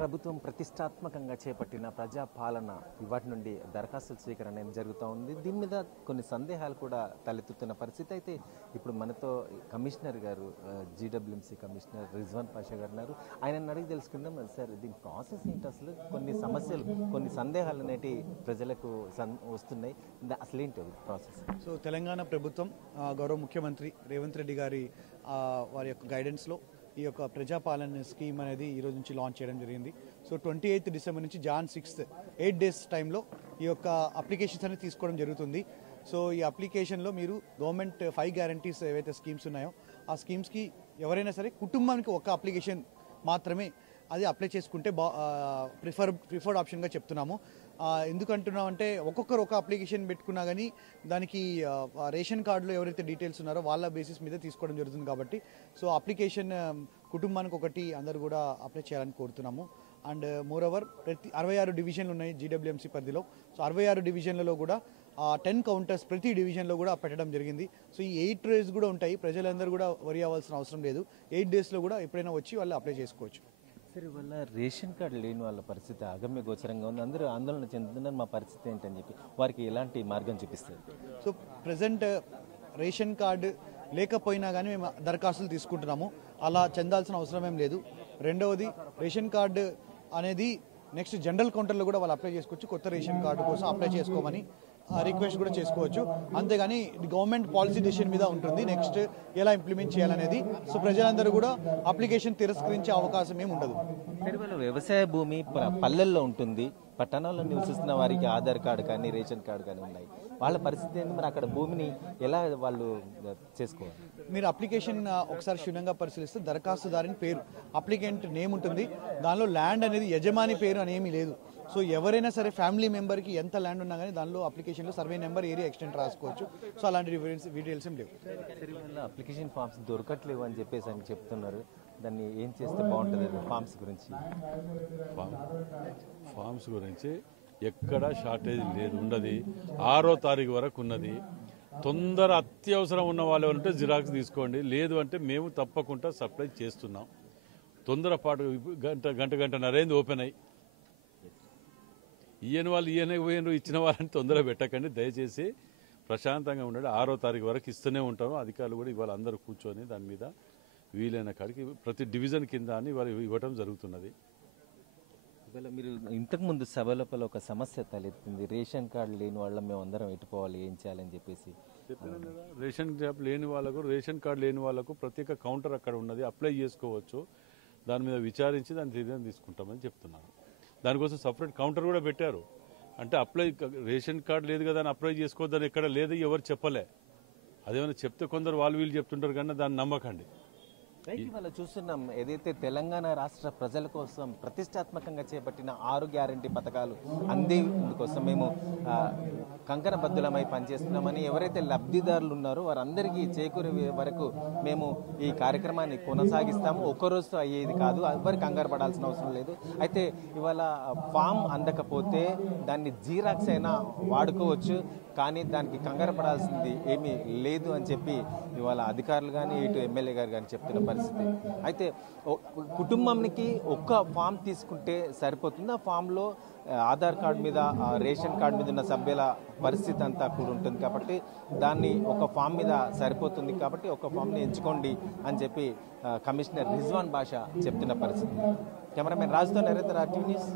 ప్రభుత్వం ప్రతిష్టాత్మకంగా చేపట్టిన ప్రజాపాలన ఇవాటి నుండి దరఖాస్తుల స్వీకరణ జరుగుతూ ఉంది. దీని మీద కొన్ని సందేహాలు కూడా తలెత్తుతున్న పరిస్థితి. అయితే ఇప్పుడు మనతో కమిషనర్ గారు, జీడబ్ల్యూఎంసీ కమిషనర్ రిజ్వాన్ పాషా గారు ఉన్నారు. ఆయన అడిగి తెలుసుకుందాం. సార్, దీని ప్రాసెస్ ఏంటి? అసలు కొన్ని సమస్యలు, కొన్ని సందేహాలు అనేటి ప్రజలకు వస్తున్నాయి. అసలు ఏంటి ప్రాసెస్? సో తెలంగాణ ప్రభుత్వం గౌరవ ముఖ్యమంత్రి రేవంత్ రెడ్డి గారి వారి యొక్క గైడెన్స్లో ఈ యొక్క ప్రజాపాలన స్కీమ్ అనేది ఈరోజు నుంచి లాంచ్ చేయడం జరిగింది. సో 28 డిసెంబర్ నుంచి జాన్ 6 8 డేస్ టైంలో ఈ యొక్క అప్లికేషన్స్ అనేది తీసుకోవడం జరుగుతుంది. సో ఈ అప్లికేషన్లో మీరు గవర్నమెంట్ 5 గ్యారంటీస్ ఏవైతే స్కీమ్స్ ఉన్నాయో ఆ స్కీమ్స్కి ఎవరైనా సరే కుటుంబానికి ఒక అప్లికేషన్ మాత్రమే అది అప్లై చేసుకుంటే ప్రిఫర్డ్ ఆప్షన్గా చెప్తున్నాము. ఎందుకంటున్నాం అంటే ఒక్కొక్కరు ఒక అప్లికేషన్ పెట్టుకున్నా కానీ దానికి రేషన్ కార్డులో ఎవరైతే డీటెయిల్స్ ఉన్నారో వాళ్ళ బేసిస్ మీద తీసుకోవడం జరుగుతుంది. కాబట్టి సో అప్లికేషన్ కుటుంబానికి ఒకటి అందరూ కూడా అప్లై చేయాలని కోరుతున్నాము. అండ్ మోర్ ఓవర్ 66 డివిజన్లు ఉన్నాయి జీడబ్ల్యూఎంసీ పరిధిలో. సో 66 డివిజన్లలో కూడా 10 కౌంటర్స్ ప్రతి డివిజన్లో కూడా పెట్టడం జరిగింది. సో ఈ 8 డేస్ కూడా ఉంటాయి. ప్రజలందరూ కూడా వరి అవ్వాల్సిన అవసరం లేదు. 8 డేస్లో కూడా ఎప్పుడైనా వచ్చి వాళ్ళు అప్లై చేసుకోవచ్చు. సరే, వల్ల రేషన్ కార్డు లేని వాళ్ళ పరిస్థితి అగమ్య గోచరంగా ఉంది. అందరూ ఆందోళన చెందుతున్నారు. మా పరిస్థితి ఏంటని చెప్పి వారికి ఎలాంటి మార్గం చూపిస్తారు? సో ప్రజెంట్ రేషన్ కార్డు లేకపోయినా కానీ మేము దరఖాస్తులు తీసుకుంటున్నాము. అలా చెందాల్సిన అవసరం ఏం లేదు. రెండవది, రేషన్ కార్డు అనేది నెక్స్ట్ జనరల్ కౌంటర్లో కూడా వాళ్ళు అప్లై చేసుకోవచ్చు. కొత్త రేషన్ కార్డు కోసం అప్లై చేసుకోమని రిక్వెస్ట్ కూడా చేసుకోవచ్చు. అంతేగాని గవర్నమెంట్ పాలసీ డెసిషన్ మీద ఉంటుంది నెక్స్ట్ ఎలా ఇంప్లిమెంట్ చేయాలనేది. సో ప్రజలందరూ కూడా అప్లికేషన్ తిరస్కరించే అవకాశం ఏమి ఉండదు. వ్యవసాయ భూమి పల్లెల్లో ఉంటుంది, పట్టణాల్లో నివసిస్తున్న వారికి ఆధార్ కార్డు కానీ రేషన్ కార్డు కానీ ఉన్నాయి. వాళ్ళ పరిస్థితి ఏంటి? మరి అక్కడ భూమిని ఎలా వాళ్ళు చేసుకోవాలి? మీరు అప్లికేషన్ ఒకసారి క్షుణ్ణంగా పరిశీలిస్తే దరఖాస్తుదారుని పేరు, అప్లికెంట్ నేమ్ ఉంటుంది. దానిలో ల్యాండ్ అనేది యజమాని పేరు అనేమీ లేదు. సో ఎవరైనా సరే ఫ్యామిలీ మెంబర్కి ఎంత ల్యాండ్ ఉన్నా కానీ దానిలో అప్లికేషన్లో సర్వే నెంబర్, ఏరియా, ఎక్స్టెంట్ రాసుకోవచ్చు. సో అలాంటి డీటెయిల్స్ ఏం లేవు. అప్లికేషన్ ఫామ్స్ దొరకట్లేవు అని చెప్పేసి అని చెప్తున్నారు. దాన్ని ఏం చేస్తే బాగుంటుంది? ఫామ్స్ గురించి ఎక్కడ షార్టేజ్ లేదు, ఉండదు. 6వ తారీఖు వరకు ఉన్నది. తొందర అత్యవసరం ఉన్న వాళ్ళు ఉంటే జిరాక్స్ తీసుకోండి, లేదు అంటే మేము తప్పకుండా సప్లై చేస్తున్నాం. తొందరపాటు గంటన్నరైంది ఓపెన్ అయ్యి. ఈయన ఇచ్చిన వాళ్ళని తొందర పెట్టకండి దయచేసి. ప్రశాంతంగా ఉండండి. 6వ తారీఖు వరకు ఇస్తూనే ఉంటాము. అధికారులు కూడా ఇవాళ అందరూ కూర్చొని దాని మీద వీలైన కాడికి ప్రతి డివిజన్ కింద అని వాళ్ళు ఇవ్వటం జరుగుతున్నది. ఇవాళ మీరు ఇంతకుముందు సభ లోపల ఒక సమస్య తలెత్తింది. రేషన్ కార్డు లేని వాళ్ళ మేము అందరం ఎట్టుకోవాలి, ఏం చేయాలని చెప్పేసి చెప్పినాం కదా. రేషన్ కార్డు లేని వాళ్ళకు ప్రత్యేక కౌంటర్ అక్కడ ఉన్నది, అప్లై చేసుకోవచ్చు. దాని మీద విచారించి దాని నిర్ణయం తీసుకుంటామని చెప్తున్నాను. దానికోసం సపరేట్ కౌంటర్ కూడా పెట్టారు. అంటే రేషన్ కార్డు లేదు కదా అని అప్లై చేసుకోవద్దని ఎక్కడ లేదు, ఎవరు చెప్పలే. అదేమైనా చెప్తే కొందరు వాళ్ళు వీళ్ళు చెప్తుంటారు కానీ దాన్ని నమ్మకండి. ఇవాళ చూస్తున్నాం, ఏదైతే తెలంగాణ రాష్ట్ర ప్రజల కోసం ప్రతిష్టాత్మకంగా చేపట్టిన 6 గ్యారంటీ పథకాలు అందేందుకోసం మేము కంకణబద్ధులమై పనిచేస్తున్నామని ఎవరైతే లబ్ధిదారులు ఉన్నారో వారందరికీ చేకూరే వరకు మేము ఈ కార్యక్రమాన్ని కొనసాగిస్తాము. ఒక్కరోజుతో అయ్యేది కాదు, ఎవరికి కంగారు పడాల్సిన అవసరం లేదు. అయితే ఇవాళ ఫామ్ అందకపోతే దాన్ని జీరాక్స్ అయినా వాడుకోవచ్చు, కానీ దానికి కంగారు పడాల్సింది ఏమీ లేదు అని చెప్పి ఇవాళ అధికారులు కానీ ఇటు ఎమ్మెల్యే గారు కానీ చెప్తున్న పరిస్థితి. అయితే కుటుంబానికి ఒక్క ఫామ్ తీసుకుంటే సరిపోతుంది. ఆ ఫామ్లో ఆధార్ కార్డు మీద, రేషన్ కార్డు మీద ఉన్న సభ్యుల పరిస్థితి అంతా కూడా ఉంటుంది. కాబట్టి దాన్ని ఒక ఫామ్ మీద సరిపోతుంది. కాబట్టి ఒక ఫామ్ని ఎంచుకోండి అని చెప్పి కమిషనర్ రిజ్వాన్ పాషా చెప్తున్న పరిస్థితి. కెమెరామెన్ రాజుతో నరేంద్ర, టీవీ న్యూస్.